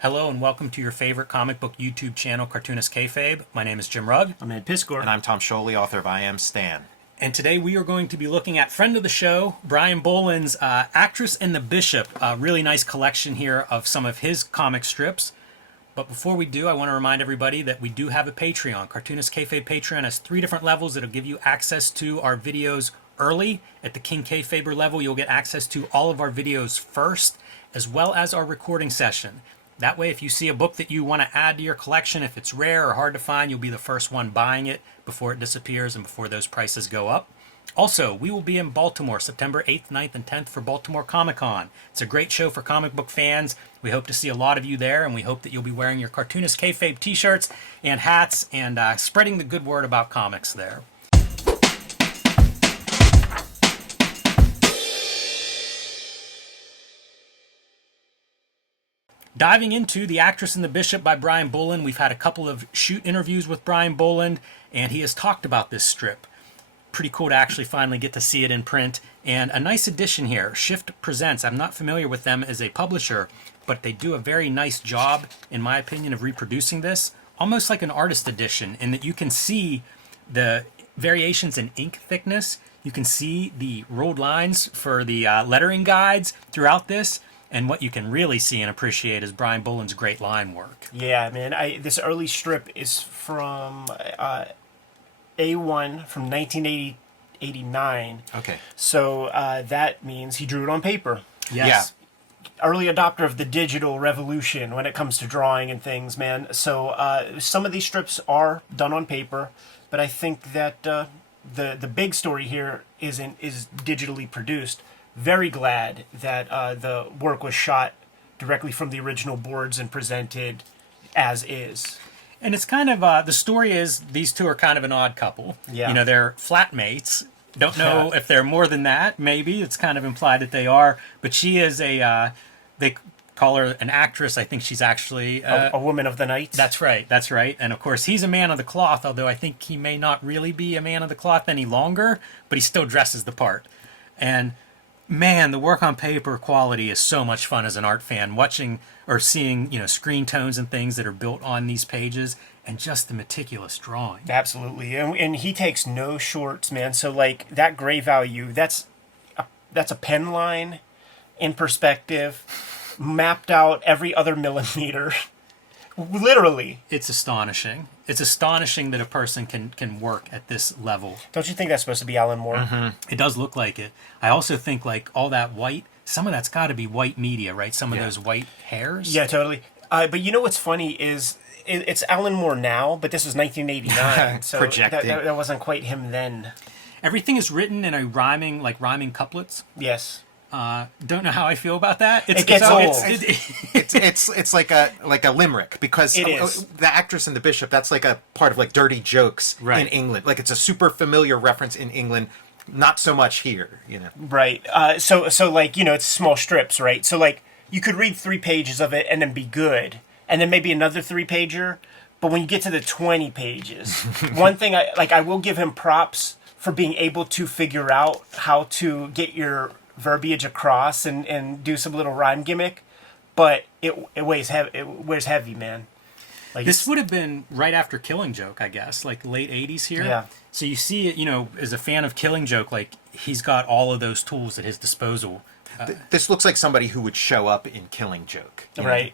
Hello and welcome to your favorite comic book YouTube channel, Cartoonist Kayfabe. My name is Jim Rugg. I'm Ed Piscor. And I'm Tom Scholey, author of I Am Stan. And today we are going to be looking at friend of the show, Brian Bolland's Actress and the Bishop. A really nice collection here of some of his comic strips. But before we do, I want to remind everybody that we do have a Patreon. Cartoonist Kayfabe Patreon has 3 different levels that'll give you access to our videos early. At the King Kayfaber level, you'll get access to all of our videos first, as well as our recording session. That way, if you see a book that you want to add to your collection, if it's rare or hard to find, you'll be the first one buying it before it disappears and before those prices go up. Also, we will be in Baltimore September 8th, 9th, and 10th for Baltimore Comic-Con. It's a great show for comic book fans. We hope to see a lot of you there, and we hope that you'll be wearing your Cartoonist Kayfabe t-shirts and hats and spreading the good word about comics there. Diving into The Actress and the Bishop by Brian Bolland, we've had a couple of shoot interviews with Brian Bolland, and he has talked about this strip. Pretty cool to actually finally get to see it in print. And a nice addition here, Shift Presents. I'm not familiar with them as a publisher, but they do a very nice job, in my opinion, of reproducing this. Almost like an artist edition, in that you can see the variations in ink thickness. You can see the ruled lines for the lettering guides throughout this. And what you can really see and appreciate is Brian Bolland's great line work. Yeah, man. This early strip is from A1 from 1989. Okay. So that means he drew it on paper. Yes. Yeah. Early adopter of the digital revolution when it comes to drawing and things, man. So some of these strips are done on paper, but I think that the big story here is digitally produced. Very glad that the work was shot directly from the original boards and presented as is. And it's kind of, the story is these two are kind of an odd couple. Yeah. You know, they're flatmates. Don't know if they're more than that, maybe. It's kind of implied that they are. But she is they call her an actress. I think she's actually... a woman of the night. That's right, that's right. And of course, he's a man of the cloth, although I think he may not really be a man of the cloth any longer, but he still dresses the part. And... man, the work on paper quality is so much fun as an art fan, watching or seeing, you know, screen tones and things that are built on these pages, and just the meticulous drawing. Absolutely, and he takes no shorts, man. So like that gray value, that's a pen line in perspective, mapped out every other millimeter. Literally. It's astonishing. It's astonishing that a person can work at this level. Don't you think that's supposed to be Alan Moore? Mm-hmm. It does look like it. I also think like all that white, some of that's got to be white media, right? Some of those white hairs. Yeah, totally. But you know what's funny is it's Alan Moore now, but this was 1989, so Projecting. that wasn't quite him then. Everything is written in a rhyming couplets. Yes. Don't know how I feel about that. It gets old. It's like a limerick, because It is. The Actress and the Bishop, that's like a part of like dirty jokes Right. in England. Like it's a super familiar reference in England, not so much here, you know. Right. So like, you know, it's small strips, right? So like you could read 3 pages of it and then be good, and then maybe another 3-pager. But when you get to the 20 pages, one thing I will give him props for being able to figure out how to get your verbiage across and do some little rhyme gimmick, but it weighs heavy. It wears heavy, man. Like This would have been right after Killing Joke, I guess, like late 80s here. Yeah. So you see it, you know, as a fan of Killing Joke, like he's got all of those tools at his disposal. This looks like somebody who would show up in Killing Joke, you know? right.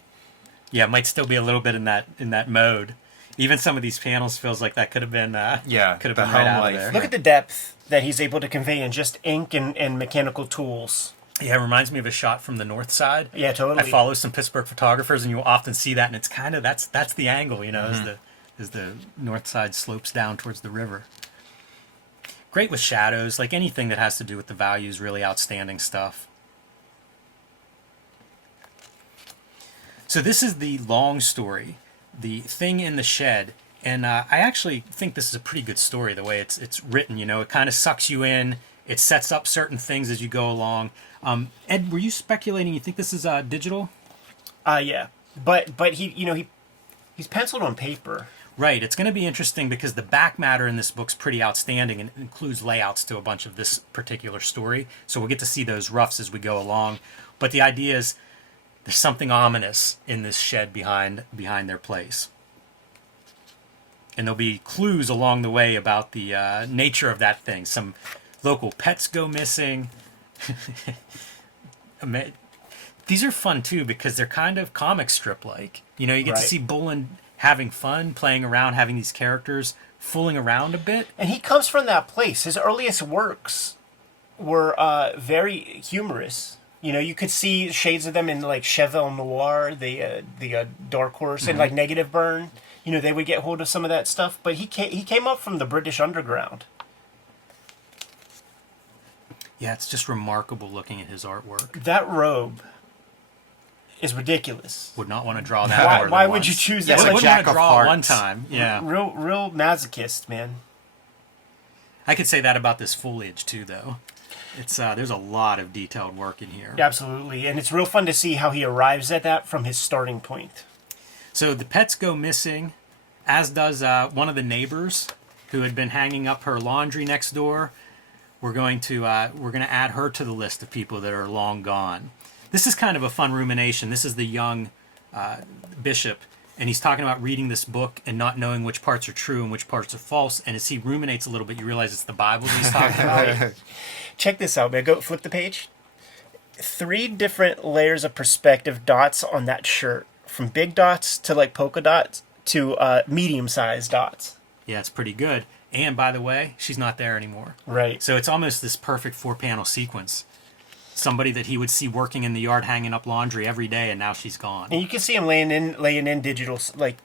Yeah, it might still be a little bit in that mode. Even some of these panels feels like that could have been could have the been right home out life. of there. Look at the depth that he's able to convey in just ink and mechanical tools. Yeah, it reminds me of a shot from the north side. Yeah, totally. I follow some Pittsburgh photographers, and you'll often see that, and it's kind of that's the angle, you know, as the north side slopes down towards the river. Great with shadows, like anything that has to do with the values, really outstanding stuff. So this is the long story, The Thing in the Shed, and I actually think this is a pretty good story the way it's written. You know, it kind of sucks you in. It sets up certain things as you go along. Ed, were you speculating? You think this is digital? Yeah, but he's penciled on paper. Right. It's going to be interesting because the back matter in this book's pretty outstanding, and it includes layouts to a bunch of this particular story. So we'll get to see those roughs as we go along. But the idea is There's something ominous in this shed behind their place. And there'll be clues along the way about the nature of that thing. Some local pets go missing. These are fun too because they're kind of comic strip like. You know, you get to see Bolland having fun, playing around, having these characters fooling around a bit. And he comes from that place. His earliest works were very humorous. You know, you could see shades of them in like Cheval Noir, the Dark Horse, and like Negative Burn. You know, they would get hold of some of that stuff. But he came up from the British underground. Yeah, it's just remarkable looking at his artwork. That robe is ridiculous. Would not want to draw that. Why would you choose that? Yes, I Like wouldn't Jack want to of draw it one Hearts. time. Yeah, Real masochist, man. I could say that about this foliage too, though. It's there's a lot of detailed work in here. Absolutely, and it's real fun to see how he arrives at that from his starting point. So the pets go missing, as does one of the neighbors who had been hanging up her laundry next door. We're going to add her to the list of people that are long gone. This is kind of a fun rumination. This is the young bishop, and he's talking about reading this book and not knowing which parts are true and which parts are false. And as he ruminates a little bit, you realize it's the Bible that he's talking about. Check this out, man. Go flip the page. 3 different layers of perspective dots on that shirt, from big dots to like polka dots to medium-sized dots. Yeah, it's pretty good. And by the way, she's not there anymore. Right. So it's almost this perfect 4-panel sequence. Somebody that he would see working in the yard hanging up laundry every day, and now she's gone. And you can see him laying in digital, like,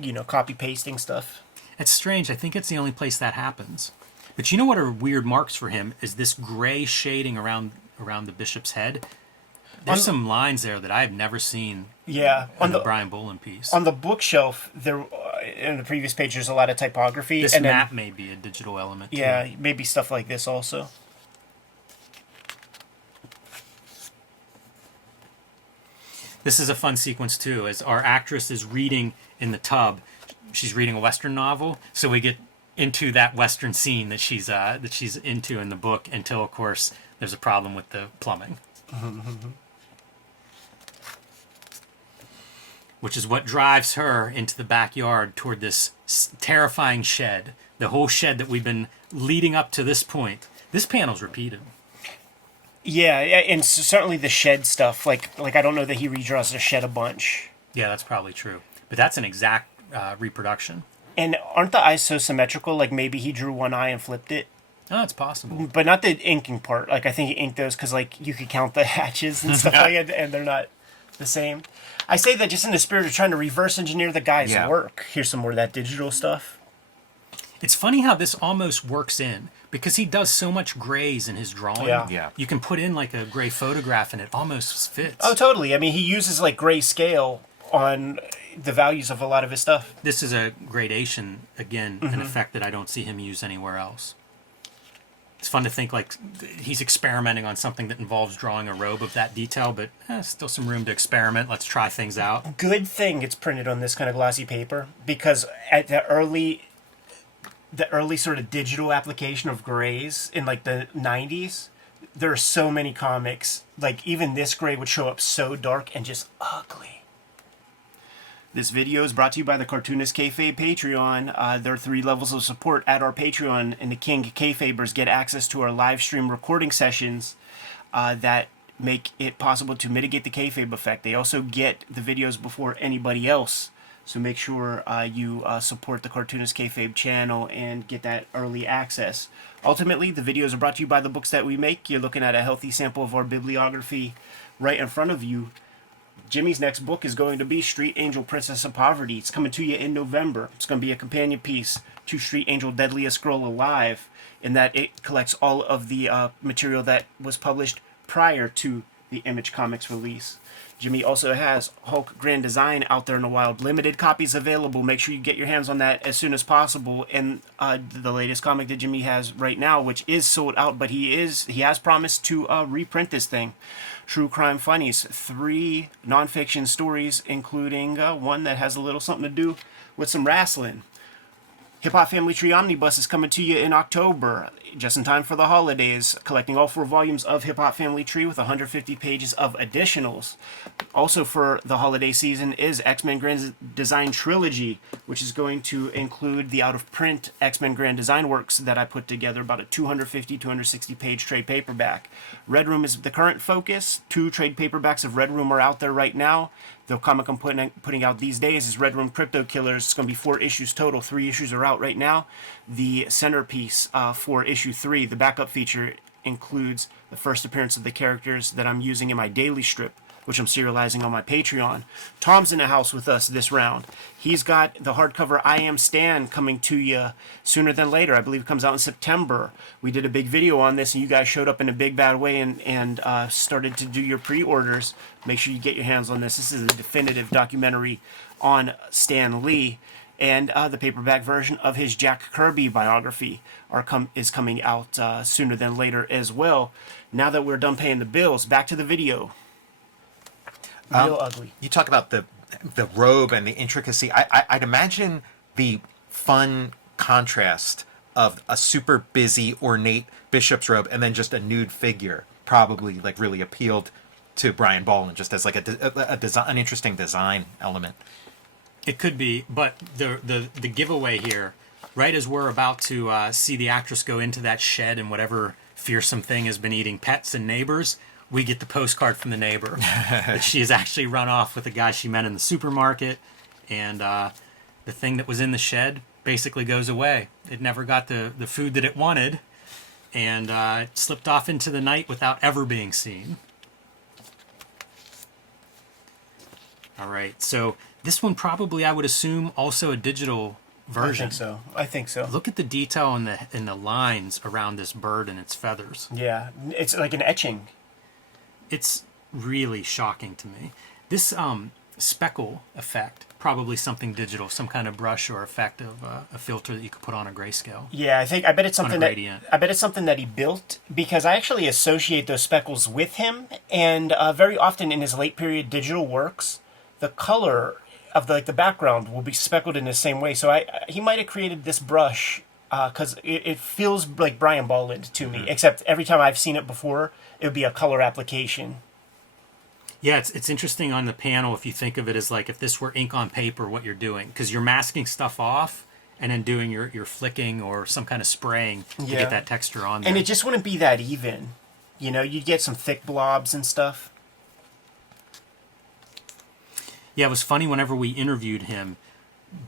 you know, copy pasting stuff. It's strange. I think it's the only place that happens. But you know what are weird marks for him is this gray shading around the bishop's head. There's some lines there that I have never seen. Yeah, on the Brian Bolland piece. On the bookshelf, there in the previous page, there's a lot of typography. This map may be a digital element. Yeah, too. maybe stuff like this also. This is a fun sequence too, as our actress is reading in the tub. She's reading a Western novel, so we get into that Western scene that she's into in the book until, of course, there's a problem with the plumbing. Which is what drives her into the backyard toward this terrifying shed. The whole shed that we've been leading up to this point. This panel's repeated. Yeah, and certainly the shed stuff. Like I don't know that he redraws the shed a bunch. Yeah, that's probably true. But that's an exact reproduction. And aren't the eyes so symmetrical? Like maybe he drew one eye and flipped it. Oh, it's possible. But not the inking part. Like I think he inked those because like you could count the hatches and stuff like that, and they're not the same. I say that just in the spirit of trying to reverse engineer the guy's work. Here's some more of that digital stuff. It's funny how this almost works in, because he does so much grays in his drawing. Yeah. You can put in like a gray photograph and it almost fits. Oh, totally. I mean, he uses like grayscale on the values of a lot of his stuff. This is a gradation, again, an effect that I don't see him use anywhere else. It's fun to think like he's experimenting on something that involves drawing a robe of that detail, but still some room to experiment. Let's try things out. Good thing it's printed on this kind of glossy paper, because at the early sort of digital application of grays in like the 90s, there are so many comics, like even this gray would show up so dark and just ugly. This video is brought to you by the Cartoonist Kayfabe Patreon. There are 3 levels of support at our Patreon, and the King Kayfabers get access to our live stream recording sessions that make it possible to mitigate the kayfabe effect. They also get the videos before anybody else. So make sure you support the Cartoonist Kayfabe channel and get that early access. Ultimately, the videos are brought to you by the books that we make. You're looking at a healthy sample of our bibliography right in front of you. Jimmy's next book is going to be Street Angel, Princess of Poverty. It's coming to you in November. It's going to be a companion piece to Street Angel, Deadliest Girl Alive, in that it collects all of the material that was published prior to the Image Comics release. Jimmy also has Hulk Grand Design out there in the wild. Limited copies available. Make sure you get your hands on that as soon as possible. And the latest comic that Jimmy has right now, which is sold out, but he has promised to reprint this thing. True Crime Funnies, 3 nonfiction stories, including one that has a little something to do with some wrestling. Hip Hop Family Tree Omnibus is coming to you in October, just in time for the holidays, collecting all 4 volumes of Hip Hop Family Tree with 150 pages of additionals. Also for the holiday season is X-Men Grand Design Trilogy, which is going to include the out-of-print X-Men Grand Design works that I put together, about a 250, 260-page trade paperback. Red Room is the current focus. 2 trade paperbacks of Red Room are out there right now. The comic I'm putting out these days is Red Room Crypto Killers. It's going to be 4 issues total. 3 issues are out right now. The centerpiece for issue 3, the backup feature, includes the first appearance of the characters that I'm using in my daily strip, which I'm serializing on my Patreon. Tom's in the house with us this round. He's got the hardcover I Am Stan coming to you sooner than later. I believe it comes out in September. We did a big video on this, and you guys showed up in a big bad way and started to do your pre-orders. Make sure you get your hands on this. This is a definitive documentary on Stan Lee. And the paperback version of his Jack Kirby biography is coming out sooner than later as well. Now that we're done paying the bills, back to the video. Real ugly. You talk about the robe and the intricacy. I'd imagine the fun contrast of a super busy, ornate bishop's robe and then just a nude figure probably like really appealed to Brian Bolland just as like an interesting design element. It could be, but the giveaway here, right as we're about to see the actress go into that shed and whatever fearsome thing has been eating pets and neighbors, we get the postcard from the neighbor that she has actually run off with the guy she met in the supermarket, and the thing that was in the shed basically goes away. It never got the food that it wanted, and it slipped off into the night without ever being seen. All right, so this one probably, I would assume, also a digital version. I think so. Look at the detail in the lines around this bird and its feathers. Yeah, it's like an etching. It's really shocking to me. This speckle effect, probably something digital, some kind of brush or effect of a filter that you could put on a grayscale. Yeah, I bet it's something that he built, because I actually associate those speckles with him, and very often in his late period digital works, the color of the background will be speckled in the same way. So he might have created this brush because it feels like Brian Bolland to me, except every time I've seen it before, it would be a color application. Yeah, it's interesting on the panel if you think of it as like if this were ink on paper, what you're doing, because you're masking stuff off and then doing your flicking or some kind of spraying to get that texture on there. And it just wouldn't be that even. You know, you'd get some thick blobs and stuff. Yeah, it was funny whenever we interviewed him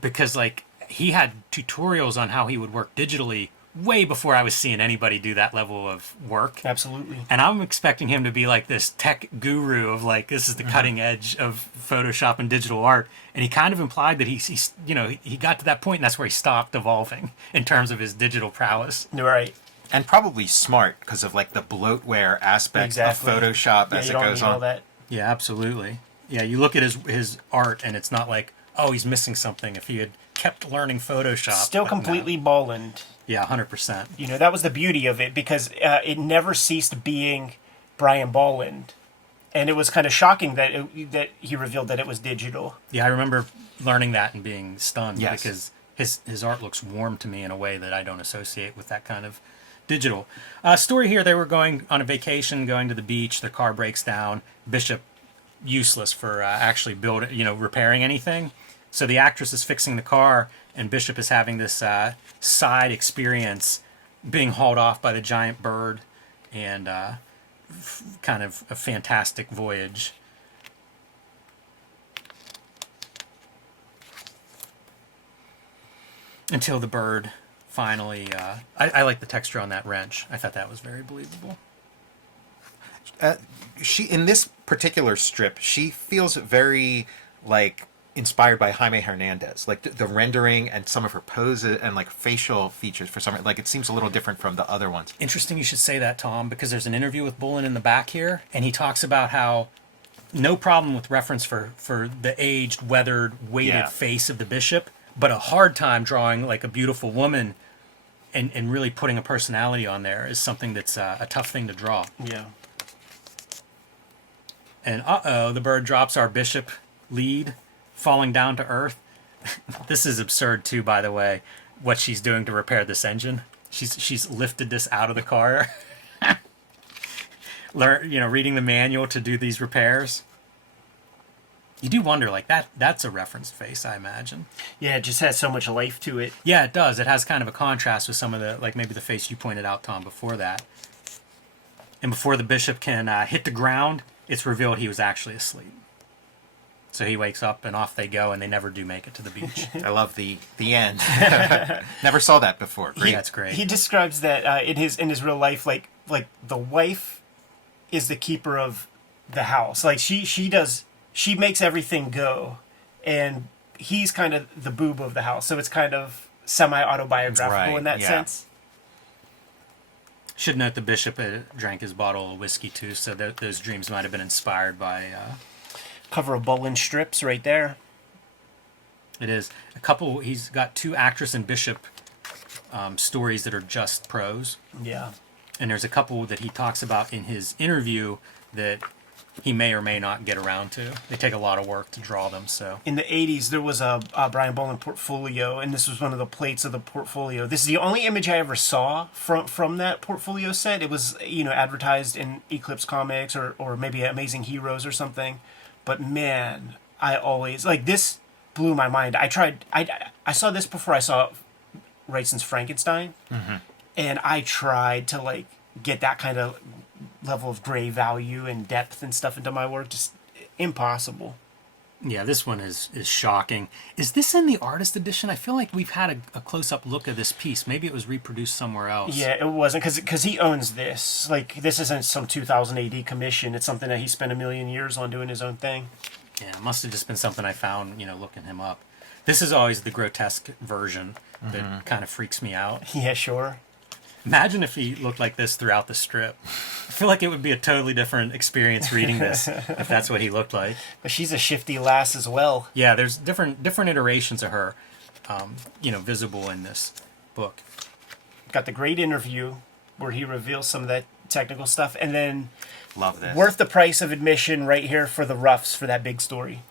because like he had tutorials on how he would work digitally way before I was seeing anybody do that level of work. Absolutely. And I'm expecting him to be like this tech guru of like, this is the cutting edge of Photoshop and digital art. And he kind of implied that he's he got to that point and that's where he stopped evolving in terms of his digital prowess. Right. And probably smart because of like the bloatware aspect of Photoshop as it goes on. All that. Yeah, absolutely. Yeah, you look at his art and it's not like, oh, he's missing something. If he had kept learning Photoshop. Still completely Bolland. Yeah, 100%. You know, that was the beauty of it, because it never ceased being Brian Bolland. And it was kind of shocking that he revealed that it was digital. Yeah, I remember learning that and being stunned because his art looks warm to me in a way that I don't associate with that kind of digital. Story here, they were going on a vacation, going to the beach, their car breaks down, Bishop useless for actually repairing anything. So the actress is fixing the car, and Bishop is having this side experience being hauled off by the giant bird, and kind of a fantastic voyage. Until the bird finally... I like the texture on that wrench. I thought that was very believable. She in this particular strip, she feels very like inspired by Jaime Hernandez, like the rendering and some of her poses and like facial features for some, like it seems a little different from the other ones. Interesting you should say that, Tom, because there's an interview with Bullen in the back here, and he talks about how no problem with reference for the aged, weathered, weighted face of the bishop, but a hard time drawing like a beautiful woman and really putting a personality on there is something that's a tough thing to draw. Yeah. And the bird drops our bishop lead, falling down to earth. This is absurd too, by the way. what she's doing to repair this engine. She's lifted this out of the car. Reading the manual to do these repairs. You do wonder, like, that's a reference face, I imagine. Yeah, it just has so much life to it. Yeah, it does. It has kind of a contrast with some of the, like, maybe the face you pointed out, Tom, before that. And before the bishop can hit the ground, it's revealed he was actually asleep. So he wakes up and off they go, and they never do make it to the beach. I love the end. Never saw that before. Great. That's great. He describes that in his real life, like the wife is the keeper of the house. Like she makes everything go, and he's kind of the boob of the house. So it's kind of semi-autobiographical in that sense. Should note the bishop drank his bottle of whiskey too, so those dreams might have been inspired by. Cover of BOLLAND strips right there. It is a couple. He's got 2 actress and bishop stories that are just prose. Yeah. And there's a couple that he talks about in his interview that he may or may not get around to. They take a lot of work to draw them. So in the 80s, there was a Brian Bolland portfolio, and this was one of the plates of the portfolio. This is the only image I ever saw from that portfolio set. It was advertised in Eclipse Comics or maybe Amazing Heroes or something. But man, I always this blew my mind. I saw this before I saw Wrightson's Frankenstein, and I tried to get that kind of level of gray value and depth and stuff into my work. Just impossible. Yeah, this one is shocking. Is this in the artist edition? I feel like we've had a close-up look of this piece. Maybe it was reproduced somewhere else. Yeah, it wasn't, because he owns this. This isn't some 2000 AD commission. It's something that he spent 1,000,000 years on doing his own thing. Yeah, it must have just been something I found, looking him up. This is always the grotesque version that kind of freaks me out. Yeah, sure. Imagine if he looked like this throughout the strip. I feel like it would be a totally different experience reading this if that's what he looked like. But she's a shifty lass as well. Yeah, there's different iterations of her, visible in this book. Got the great interview where he reveals some of that technical stuff, and then Love this. worth the price of admission right here for the roughs for that big story.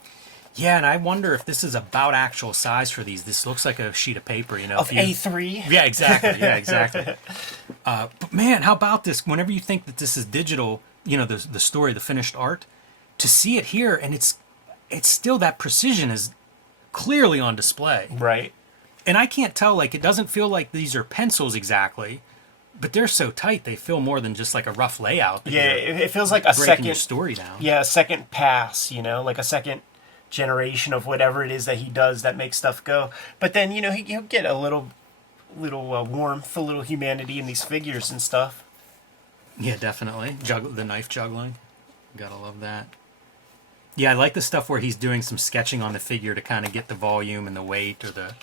Yeah, and I wonder if this is about actual size for these. This looks like a sheet of paper, Of A3? Yeah, exactly. Yeah, exactly. But man, how about this? Whenever you think that this is digital, the story, the finished art, to see it here, and it's still, that precision is clearly on display. Right. And I can't tell, it doesn't feel like these are pencils exactly, but they're so tight they feel more than just like a rough layout. Yeah, it feels like a breaking second your story down. Yeah, a second pass, like a second generation of whatever it is that he does that makes stuff go. But then, he'll get a little warmth, a little humanity in these figures and stuff. Yeah, definitely. The knife juggling. Gotta love that. Yeah, I like the stuff where he's doing some sketching on the figure to kind of get the volume and the weight or the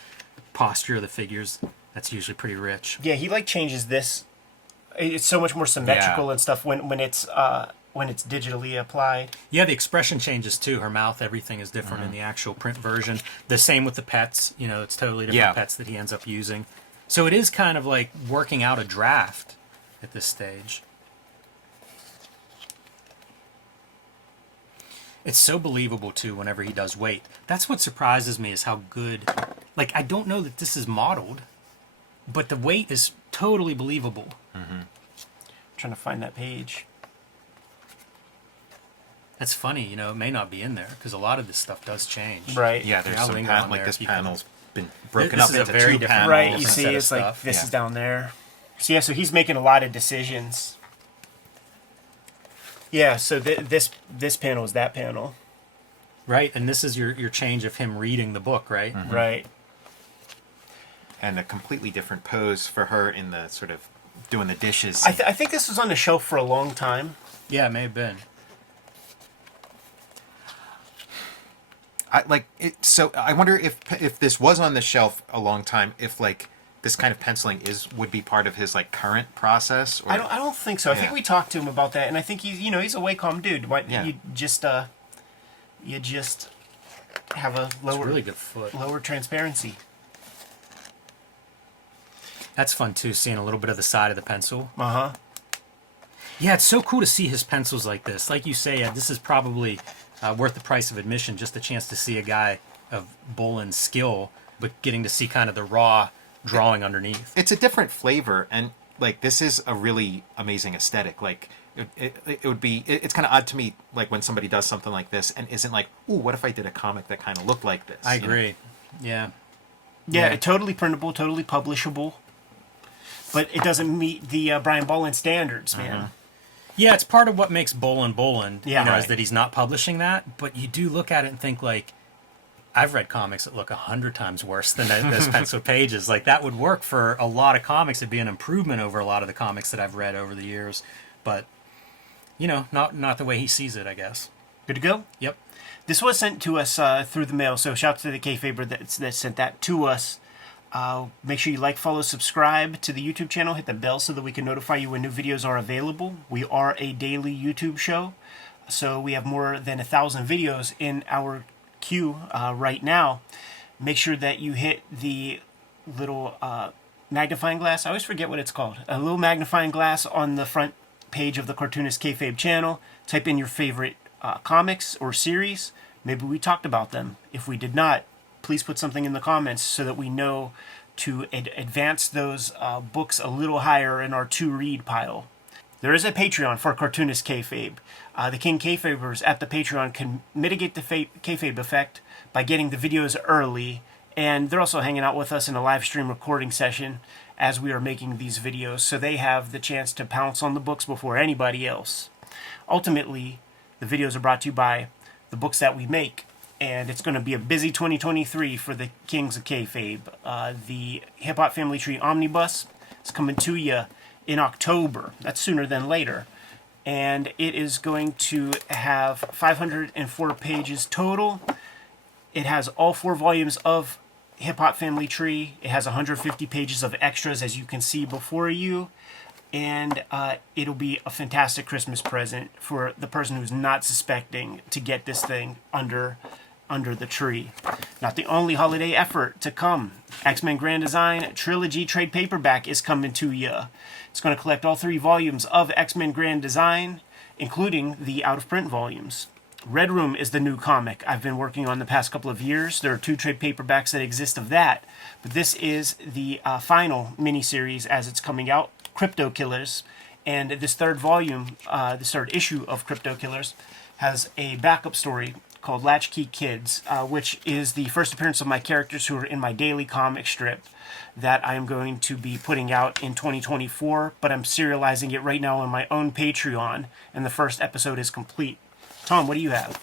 posture of the figures. That's usually pretty rich. Yeah, he changes this. It's so much more symmetrical and stuff when it's digitally applied. Yeah, the expression changes too. Her mouth, everything is different in the actual print version. The same with the pets. It's totally different pets that he ends up using. So it is kind of like working out a draft at this stage. It's so believable too whenever he does weight. That's what surprises me, is how good. I don't know that this is modeled, but the weight is totally believable. Trying to find that page. That's funny, it may not be in there because a lot of this stuff does change. Right. Yeah, there's I'll some linger on like there this if you panel's can. been broken This up is a into very two different- panels. Right, you different see, set of it's like stuff. this Yeah. is down there. So so he's making a lot of decisions. Yeah, so this panel is that panel. Right, and this is your change of him reading the book, right? Right. And a completely different pose for her in the sort of doing the dishes. I think this was on the shelf for a long time. Yeah, it may have been. So I wonder if this was on the shelf a long time, if this kind of penciling would be part of his current process. Or, I don't think so. I think we talked to him about that, and I think he's a way calm dude. Why you just have a lower Really good foot. lower transparency. That's fun too, seeing a little bit of the side of the pencil. Uh-huh. Yeah, it's so cool to see his pencils like this. Like you say, this is probably worth the price of admission, just a chance to see a guy of Bolland's skill, but getting to see kind of the raw drawing underneath. It's a different flavor, and like this is a really amazing aesthetic. Like it would be. It's kind of odd to me, like when somebody does something like this and isn't like, ooh, what if I did a comic that kind of looked like this? I you know? agree. Yeah. Yeah, totally printable, totally publishable, but it doesn't meet the Brian Bolland standards, man. Yeah, it's part of what makes Bolland Bolland, Yeah, is right. that he's not publishing that. But you do look at it and think, like, I've read comics that look 100 times worse than those pencil pages. Like, that would work for a lot of comics. It'd be an improvement over a lot of the comics that I've read over the years. But, not the way he sees it, I guess. Good to go? Yep. This was sent to us through the mail, so shout out to the Kayfaber that sent that to us. Make sure you like, follow, subscribe to the YouTube channel. Hit the bell so that we can notify you when new videos are available. We are a daily YouTube show, so we have more than 1,000 videos in our queue right now. Make sure that you hit the little magnifying glass. I always forget what it's called. A little magnifying glass on the front page of the Cartoonist Kayfabe channel. Type in your favorite comics or series. Maybe we talked about them. If we did not, please put something in the comments so that we know to advance those books a little higher in our to-read pile. There is a Patreon for Cartoonist Kayfabe. The King Kayfabers at the Patreon can mitigate the Kayfabe effect by getting the videos early, and they're also hanging out with us in a live stream recording session as we are making these videos, so they have the chance to pounce on the books before anybody else. Ultimately, the videos are brought to you by the books that we make, and it's going to be a busy 2023 for the Kings of Kayfabe. The Hip Hop Family Tree Omnibus is coming to you in October. That's sooner than later. And it is going to have 504 pages total. It has all 4 volumes of Hip Hop Family Tree. It has 150 pages of extras, as you can see before you. And it'll be a fantastic Christmas present for the person who's not suspecting to get this thing under the tree. Not the only holiday effort to come. X-Men Grand Design Trilogy Trade Paperback is coming to you. It's going to collect all 3 volumes of X-Men Grand Design, including the out-of-print volumes. Red Room is the new comic I've been working on the past couple of years. There are 2 trade paperbacks that exist of that, but this is the final miniseries as it's coming out, Crypto Killers. And this 3rd volume, this 3rd issue of Crypto Killers, has a backup story called Latchkey Kids, which is the first appearance of my characters who are in my daily comic strip that I am going to be putting out in 2024, but I'm serializing it right now on my own Patreon, and the first episode is complete. Tom, what do you have?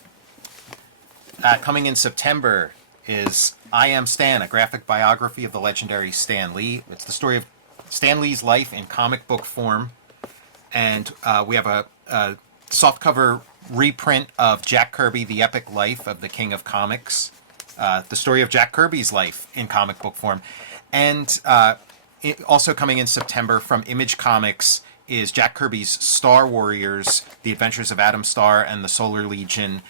Coming in September is I Am Stan, a graphic biography of the legendary Stan Lee. It's the story of Stan Lee's life in comic book form, and we have a softcover reprint of Jack Kirby, The Epic Life of the King of Comics, the story of Jack Kirby's life in comic book form. And also coming in September from Image Comics is Jack Kirby's Star Warriors, The Adventures of Adam Star and the Solar Legion.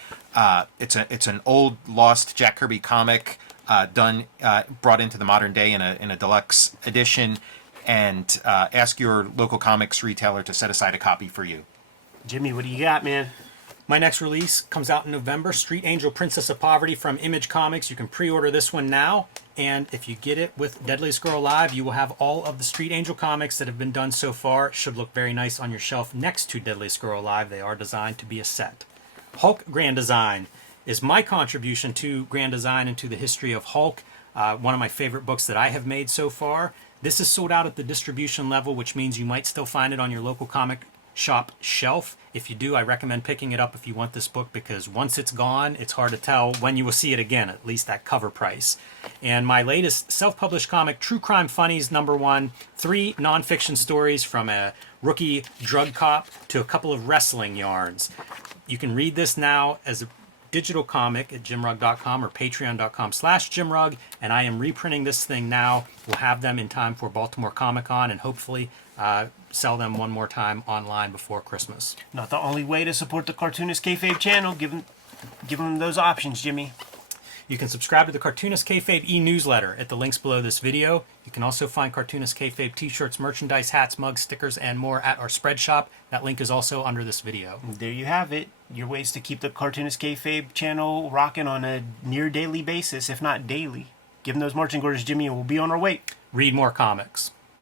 It's an old, lost Jack Kirby comic brought into the modern day in a deluxe edition, and ask your local comics retailer to set aside a copy for you. Jimmy, what do you got, man? My next release comes out in November, Street Angel Princess of Poverty from Image Comics. You can pre-order this one now, and if you get it with Deadliest Girl Alive, you will have all of the Street Angel comics that have been done so far. It should look very nice on your shelf next to Deadliest Girl Alive. They are designed to be a set. Hulk Grand Design is my contribution to Grand Design and to the history of Hulk, one of my favorite books that I have made so far. This is sold out at the distribution level, which means you might still find it on your local comic shop shelf. If you do, I recommend picking it up if you want this book, because once it's gone, it's hard to tell when you will see it again, at least at cover price. And my latest self-published comic, True Crime Funnies #1, 3 nonfiction stories from a rookie drug cop to a couple of wrestling yarns. You can read this now as a digital comic at jimrug.com or patreon.com/jimrug, and I am reprinting this thing now. We'll have them in time for Baltimore Comic-Con, and hopefully sell them one more time online before Christmas. Not the only way to support the Cartoonist Kayfabe channel. Give them those options, Jimmy. You can subscribe to the Cartoonist Kayfabe e-newsletter at the links below this video. You can also find Cartoonist Kayfabe t-shirts, merchandise, hats, mugs, stickers, and more at our spread shop. That link is also under this video. There you have it. Your ways to keep the Cartoonist Kayfabe channel rocking on a near daily basis, if not daily. Give them those marching orders, Jimmy, and we'll be on our way. read more comics.